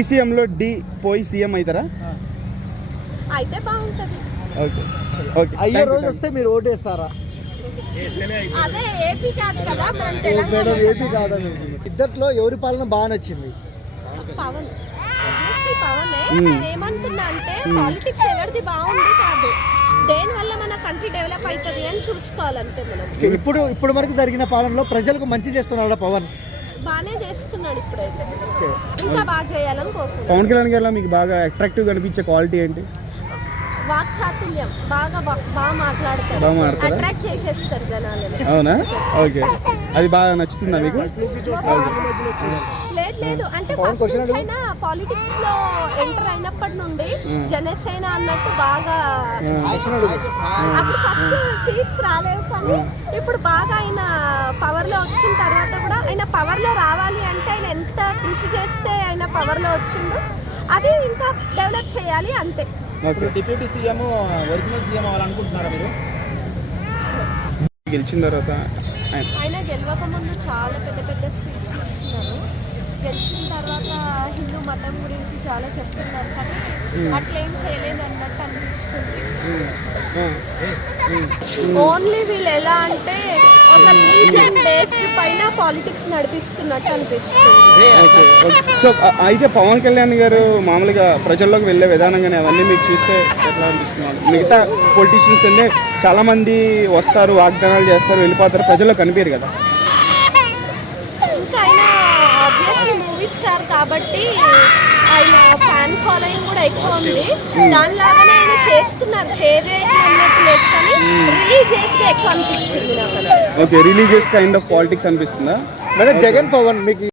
డీసీఎంలో D పోయి CM అవుతారా? అయితే బాగుంటది. Okay okay. అయ్యే రోజు వస్తే మీరు ఓటేస్తారా? అదే ఏపీ కాదు కదా, మనం తెలంగాణ ఏపీ కాదని. ఇద్దట్లో ఎవరి పాలన బాగా నచ్చింది? పవన్. ఆబ్వియస్లీ పవనే. ఏమంటున్నా అంటే పాలిటిక్స్ ఎవరిది బాగుంది కాదు, దేని వల్ల మన కంట్రీ డెవలప్ అవుతుంది అని చూసుకోవాలంటే మనం. ఇప్పుడు వరకు జరిగిన పాలనలో ప్రజలకు మంచి చేస్తున్నాడా పవన్? బాగానే చేస్తున్నాడు ఇప్పుడైతే, ఇంకా బాగా చేయాలని కోరుకుంటున్నాను. పవన్ కళ్యాణ్ గారు మీకు బాగా అట్రాక్టివ్ అనిపించే క్వాలిటీ ఏంటి? వాక్చాతుల్యం, బాగా మాట్లాడతారు, అట్రాక్ట్ చేసేస్తారు జనాలని. అవునా? ఓకే, అది బాగా నచ్చుతుందా మీకు? లేదు అంటే ఫస్ట్ నుంచి అయినా పాలిటిక్స్ లో ఎంటర్ అయినప్పటి నుండి జనసేన అన్నట్టు బాగా, అప్పుడు ఫస్ట్ సీట్స్ రాలేవు కానీ ఇప్పుడు బాగా ఆయన పవర్ లో వచ్చిన తర్వాత కూడా, ఆయన పవర్ లో రావాలి అంటే ఆయన ఎంత కృషి చేస్తే ఆయన పవర్ లో వచ్చిందో అది ఇంకా డెవలప్ చేయాలి అంతే. డిప్యూటీ సీఎం ఒరిజినల్ సీఎం అవ్వాలనుకుంటున్నారా మీరు? గెలిచిన తర్వాత ఆయన గెలవక ముందు చాలా పెద్ద స్పీచ్లు ఇచ్చినారు, గెలిచిన తర్వాత హిందూ మతం గురించి చాలా చెప్తున్నారు కానీ అట్లేం చేయలేదు అన్నట్టు అనిపిస్తుంది. ఓన్లీ వీళ్ళు ఎలా అంటే ఒక రిలీజియన్ బేస్డ్ పైన పాలిటిక్స్ నడిపిస్తున్నట్టు అనిపిస్తుంది. సో అయితే పవన్ కళ్యాణ్ గారు మామూలుగా ప్రజల్లోకి వెళ్ళే విధానం కానీ అవన్నీ మీకు చూస్తే ఎట్లా అనిపిస్తున్నారు? మిగతా పొలిటీషియన్స్ అంటే చాలా మంది వస్తారు, వాగ్దానాలు చేస్తారు, వెళ్ళిపోతారు, ప్రజల్లో కనిపించరు కదా. ఇంకా ఆయన ఆబ్వియస్లీ మూవీ స్టార్ కాబట్టి ఆయన ఫ్యాన్ ఫాలోయింగ్ కూడా ఎక్కువ ఉంది, దానిలాగానే ఆయన చేస్తున్నారు, చేయలేదు కానీ రిలీజియస్ ఎక్కువ అనిపించింది నాకు. Okay, religious kind of politics అనిపిస్తుందా? జగన్ పవన్ మీకు